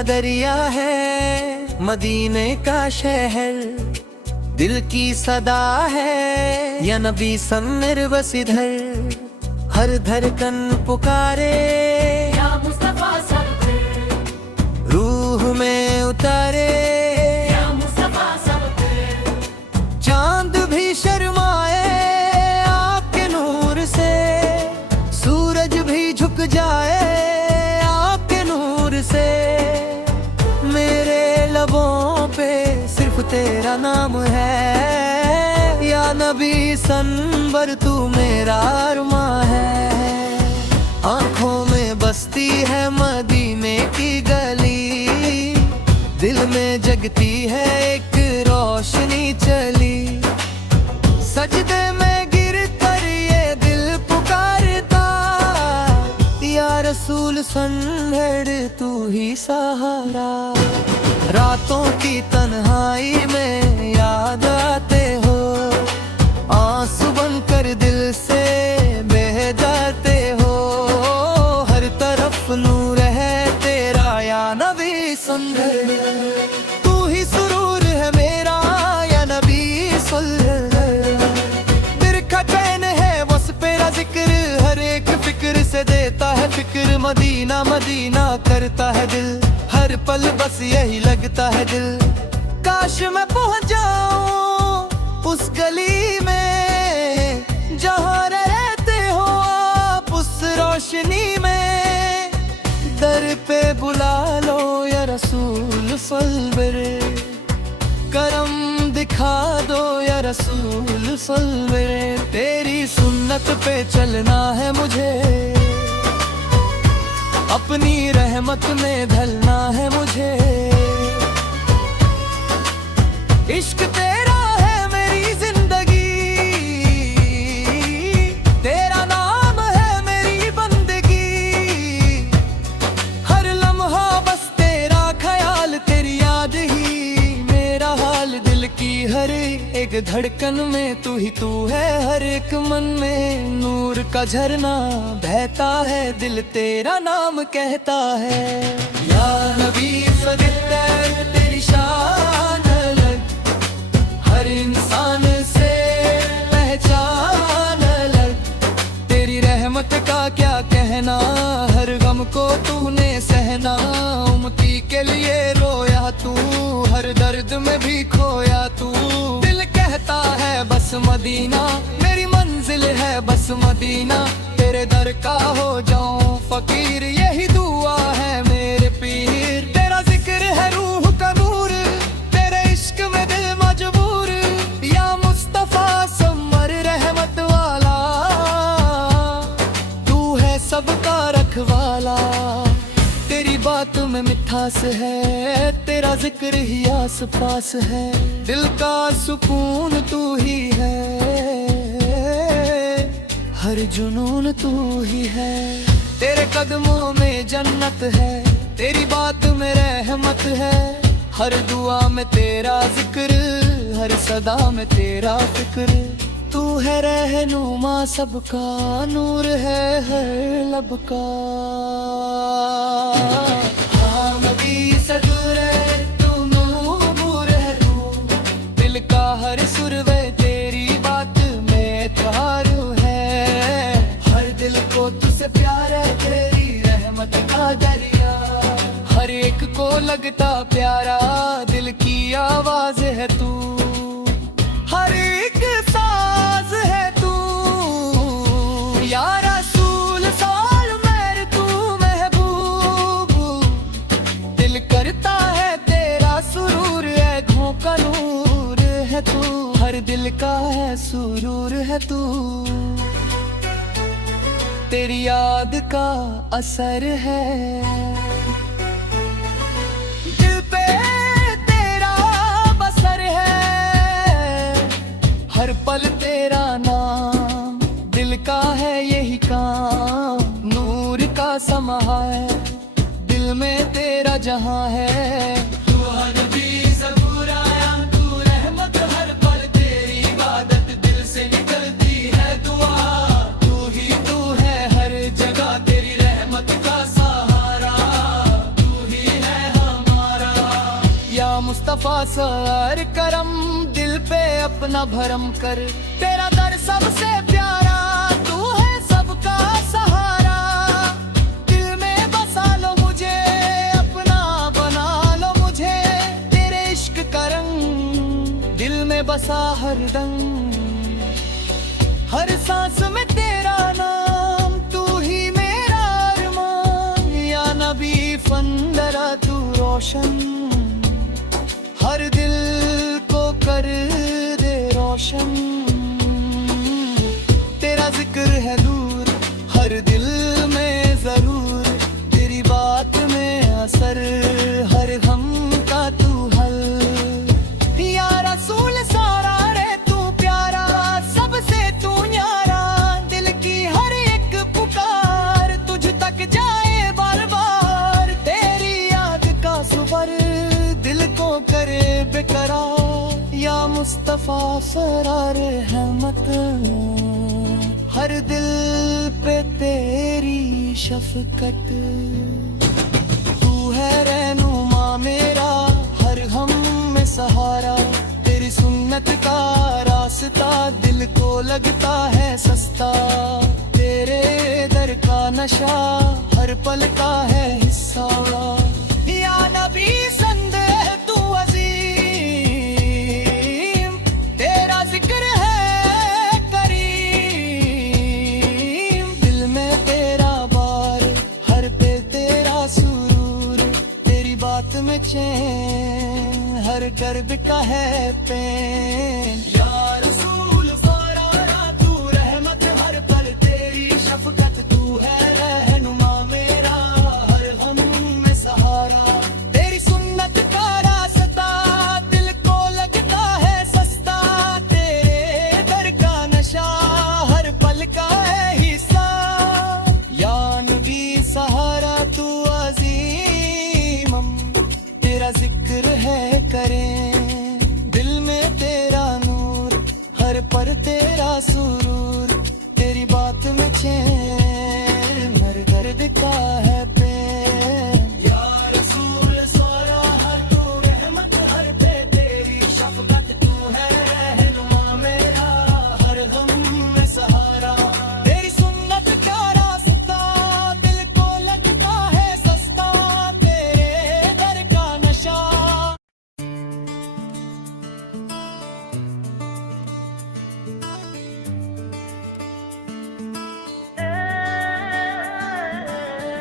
का दरिया है मदीने का शहर, दिल की सदा है या नबी सन्निर बस इधर। हर धड़कन पुकारे या मुस्तफा सब रूह में उतारे या मुस्तफा सब चांद भी शर्माए आपके नूर से, सूरज भी झुक जाए आपके नूर से। मेरे लबों पे सिर्फ तेरा नाम है या नबी सनवर तू मेरा अरमां है। आंखों में बसती है मदीने की गली, दिल में जगती है एक रोशनी चली। सजदे में गिर कर ये दिल पुकारता या रसूल सन्हड़ तू ही सहारा। रातों की तन्हाई में याद आते हो, आंसू बनकर दिल से बह जाते हो। हर तरफ नूर है तेरा या नबी सन्हड़, तू ही सुरूर है मेरा या नबी सल्लल्लाहु। दिल का चैन है बस तेरा जिक्र, हर एक फिक्र से देता है फिक्र। मदीना मदीना करता है दिल, हर पल बस यही लगता है दिल। काश मैं पहुंच जाऊं उस गली में जहां रहते हो आप, उस रोशनी में। दर पे बुला लो या रसूल सल्लल्लाहु, करम दिखा दो या रसूल सल्लल्लाहु। तेरी सुन्नत पे चलना है मुझे, अपनी रहमत में ढलना है मुझे। इश्क तेरा है मेरी जिंदगी, तेरा नाम है मेरी बंदगी। हर लम्हा बस तेरा ख्याल, तेरी याद ही मेरा हाल। दिल की हर एक धड़कन में तू ही तू है, हर एक मन में नूर का झरना बहता है। दिल तेरा नाम कहता है या नबी सल्लल्लाहु, तेरी शान अलग, हर इंसान से पहचान अलग। तेरी रहमत का क्या कहना, हर गम को तूने सहना। उम्मती के लिए रोया तू, हर दर्द में भी खोया तू। दिल कहता है बस मदीना मेरी मंजिल है, बस मदीना। तेरे दर का हो जाऊं फकीर, यही दुआ है मेरे पीर। तेरा जिक्र है रूह का नूर, तेरे इश्क में दिल मजबूर। या मुस्तफा सम्मर रहमत वाला, तू है सबका रखवाला। तेरी बात में मिठास है, तेरा जिक्र ही आस पास है। दिल का सुकून तू ही है, हर जुनून तू ही है। तेरे कदमों में जन्नत है, तेरी बात में रहमत है। हर दुआ में तेरा जिक्र, हर सदा में तेरा फिक्र। तू है रहनुमा सबका, नूर है हर लब का। हाँ नबी सदूर है तू, नूर है तू। दिल का हर सुर वे तेरी बात में तारू है। हर दिल को तुझसे प्यार है, तेरी रहमत का दरिया। हर एक को लगता प्यारा, दिल की आवाज है तू। हर एक साज है तू या रसूल साल मेरे तू महबूब। दिल करता है तेरा सुरूर, आँखों का नूर है तू। हर दिल का है सुरूर है तू, तेरी याद का असर है। दिल पे तेरा बसर है, हर पल तेरा नाम। दिल का है यही काम, नूर का समा है। दिल में तेरा जहां है। तू नबी ज़बूर आया, तू रहमत हर पल तेरी इबादत। दिल से निकलती है दुआ, तू ही तू है हर जगह। तेरी रहमत का सहारा, तू ही है मुस्तफा सर करम, दिल पे अपना भरम कर। तेरा दर सबसे प्यारा, तू है सबका सहारा। दिल में बसा लो मुझे, अपना बना लो मुझे। तेरे इश्क का रंग दिल में बसा हरदम, हर सांस में तेरा नाम, तू ही मेरा अरमान। या नबी फंदरा तू रोशन, हर दिल को कर दे रोशन। तेरा जिक्र है दूर, हर दिल में जरूर। तेरी बात में असर, हर गम का तू हल। या रसूल सारा रे तू प्यारा, सबसे तू न्यारा। दिल की हर एक पुकार तुझ तक जाए बार बार। तेरी याद का सुवर दिल को करे बेकरार। या मुस्तफा फरार रहमत, हर दिल पे तेरी शफकत। तू है रहनुमा मेरा, हर हम में सहारा। तेरी सुन्नत का रास्ता दिल को लगता है सस्ता। तेरे दर का नशा हर पल का है हिस्सा। या नबी संद है तू अजीम, तेरा जिक्र है करीम। दिल में तेरा बार, हर पे तेरा सुरूर। तेरी बात में चैन, हर कर्ब का है पेन। या रसूल फरारा तू रहमत, हर पल तेरी शफकत। तू है रहनुमा मेरा, हर गम में सहारा। तेरी सुन्नत का रास्ता दिल को लगता है सस्ता। तेरे दर का नशा हर पल का है हिस्सा। या नबी सहारा तू अजीम, तेरा जिक्र है करें। दिल में तेरा नूर, हर पर तेरा सुरूर। तेरी बात में चैन, हर दर्द का है पेन। या रसूल सराहा तू रहमत, हर पे तेरी शफकत। तू है रहनुमा मेरा, हर गम में सहारा। तेरी सुन्नत का रास्ता दिल को लगता है सस्ता। तेरे दर का नशा।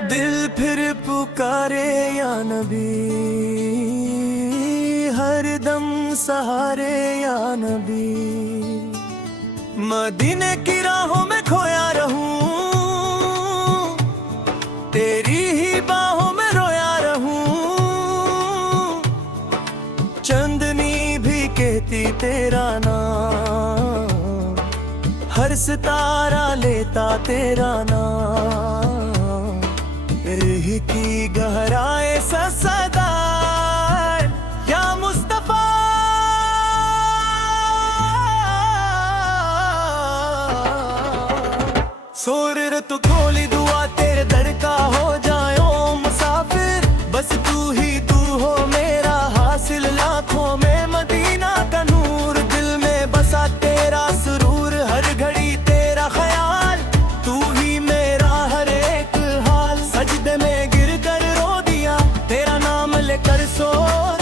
दिल फिर पुकारे या नबी, हर दम सहारे या नबी। मदीने की राहों में खोया रहूं, तेरी ही बाहों में रोया रहूं। चंदनी भी कहती तेरा नाम, हर सितारा लेता तेरा नाम। रूह की गहराए सदार या मुस्तफा। सोर तो खोली दुआ तेरे दर का हो जाओ मुसाफिर। बस तू ही तू हो मेरा हासिल लाखों में मदीना का नूर। दिल में बसा तेरा सुरूर, हर घड़ी तेरा ख्याल। तू ही मेरा हर एक हाल, सजदे में गिर कर रो दिया। तेरा नाम लेकर सो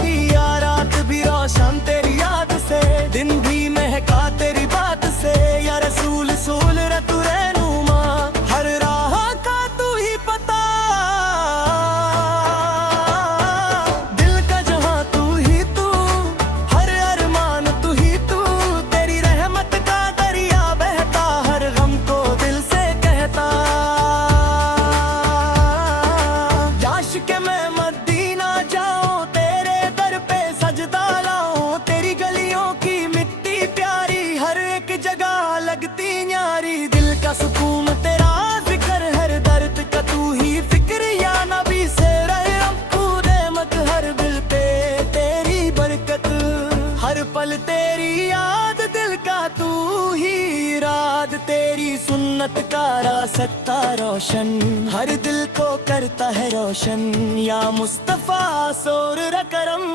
दिया, रात भी रोशन तेरी याद से, दिन भी महका तेरी बात से। या रसूल सूल तू रहनुमा, हर राह का तू ही पता। दिल का जहां तू ही तू, हर अरमान तू ही तू। तेरी रहमत का दरिया बहता, हर गम को दिल से कहता। याश के मैं मदीना जाऊं, तेरे दर पे सजदा लाऊं। तेरी गलियों की मिट्टी प्यारी, हर एक जगह लगती न्यारी। दिल का सुकून तेरा जिक्र, हर दर्द का तू ही फिक्र। या नबी से रहम तू रहमत, हर दिल पे तेरी बरकत। हर पल तेरी याद, दिल का तू ही इराद। तेरी सुन्नत का रास्ता रोशन, हर दिल को करता है रोशन। या मुस्तफा सोर करम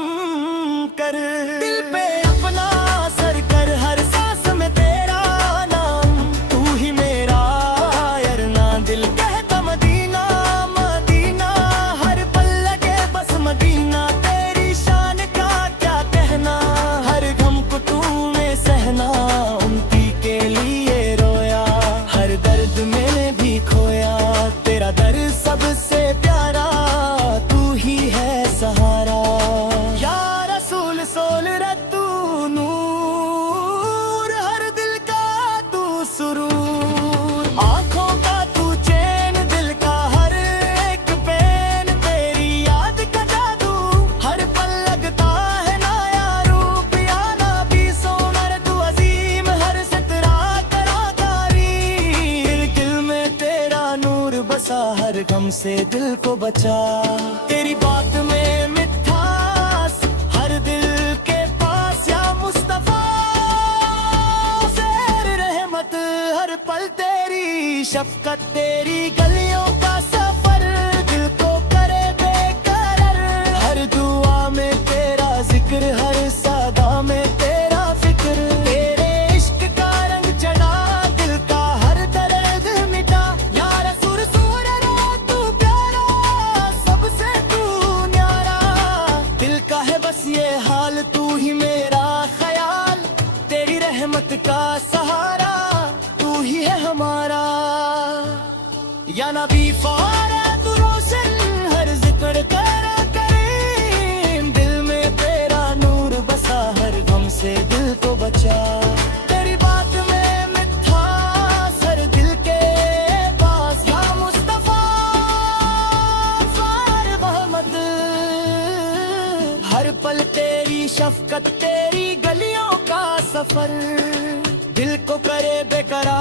कर। दिल पे अपना असर कर, हर सांस में तेरा नाम, तू ही मेरा अरना। दिल कहता मदीना मदीना, हर पल लगे बस मदीना। तेरी शान का क्या कहना, हर गम को तूने सहना। उनकी के लिए रोया, हर दर्द मैंने भी खोया। तेरा दर सबसे प्यारा, तू ही है सहारा। या रसूल सोल रतू नूर, हर दिल का तू सुरूर। आंखों का तू चैन, दिल का हर एक पेन। तेरी याद का जादू, हर पल लगता है नया रूप। या नबी सोनर तू अजीम, हर सितरा करा तारीफ। दिल में तेरा नूर बसा, हर गम से दिल को बचा। तेरी बात में मिठास, हर दिल के पास। या मुस्तफा शेर रहमत, हर पल तेरी शफकत। तेरी गलियों का सफर, दिल को करे बेकरार। हर दुआ में तेरा जिक्र, हर सदा में तेरा फिक्र। तेरे इश्क का रंग चढ़ा, दिल का हर दर्द मिटा। या रसूल सूरर तू प्यारा, सबसे तू न्यारा। दिल का है बस ये हाल, तू ही मेरा ख्याल। तेरी रहमत का सहारा, तू ही है हमारा। या नबी फारा तू रोशन, हर जिक्र करा करीम। दिल में तेरा नूर बसा, हर गम से दिल को बचा। तेरी बात में मिठास, हर दिल के पास। या मुस्तफा फार रहमत, हर पल तेरी शफकत। तेरी गलियों का सफर, दिल को करे बेकरार।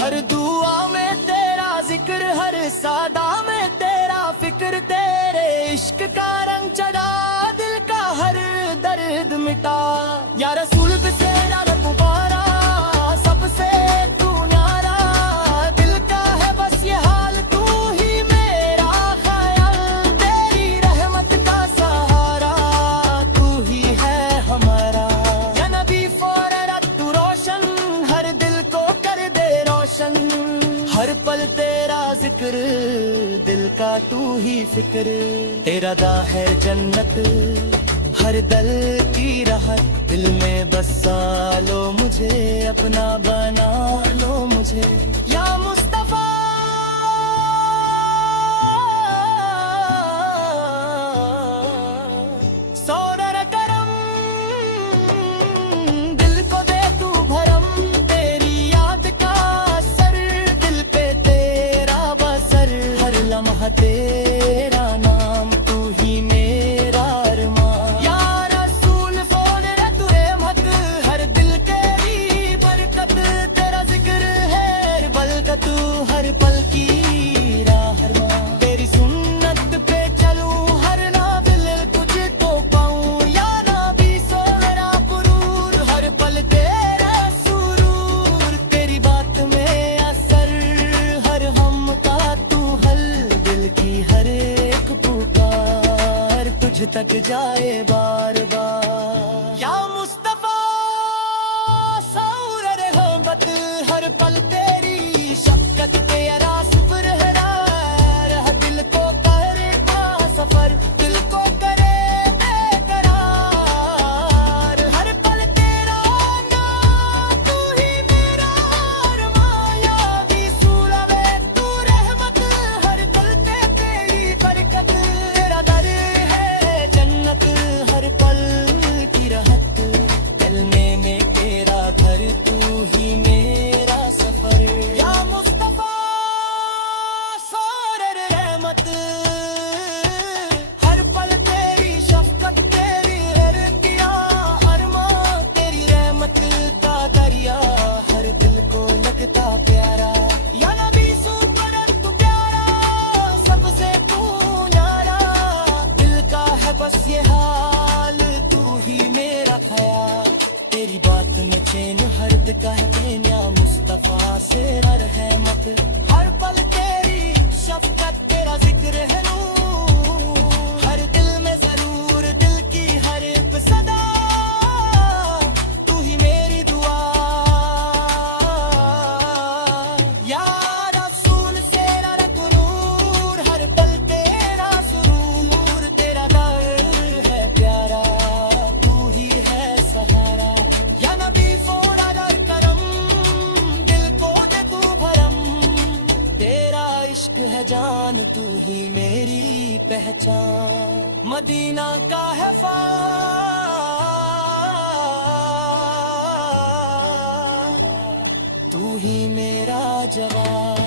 हर दुआ में तेरा जिक्र, हर सादा में तेरा फिक्र। तेरे इश्क का रंग चढ़ा, दिल का हर दर्द मिटा। या रसूल से रब मुबारा, सबसे तू न्यारा। दिल का है बस ये हाल, तू ही मेरा ख्याल। तेरी रहमत का सहारा, तू ही है हमारा। या नबी फौरन तू रोशन, हर दिल को कर दे रोशन। हर पल तेरा जिक्र, दिल का तू ही फिक्र। तेरा दा है जन्नत, हर दल की राहत। दिल में बसा लो मुझे, अपना बना लो मुझे। या मुस्तफा सोनर करम, दिल को दे तू भरम। तेरी याद का असर, दिल पे तेरा बसर। हर लम्हा तेरा नाम, तू ही मेरा अरमान। या रसूल फोन रे तू रहमत, हर दिल तेरी बरकत। तेरा जिक्र है बलकत, हर पल की राहरमा। तेरी सुन्नत पे चलूं, हर नाविल तुझको पाऊं। या नबी सोहरा गुरूर, हर पल तेरा सुरूर। तेरी बात में असर, हर हम का तू हल। दिल की हर एक पुकार, तुझ तक जाए बार बार। या मुस्तफा सौर रहमत, हर पल तेरी शफकत। तेरा सुपर है दिल को करता सफर। दिल को करे बेकरार, हर पल तेरा नाम, तू ही मेरा अरमान। या भी सूरवे तू रहमत, हर पल पे तेरी बरकत। तेरा दर है जन्नत, हर पल की राहत। चलने में तेरा घर, तू ही मेरा सफर। या मुस्तफा सोनर रहमत, हर पल तेरी शफकत। तेरी हरदिया अरमान, तेरी रहमत का दरिया, हर दिल को लगता प्यारा। या नबी सुपर तू प्यारा, सबसे तू न्यारा। दिल का है बस ये हाल, तू ही मेरा ख्याल। तेरी बात में चैन, हर दिल का है या मुस्तफा से रहमत। हर पल तेरी शफकत, तेरा जिक्र है नूर। हर दिल में जान तू ही मेरी पहचान, मदीना का है तू ही मेरा जवान।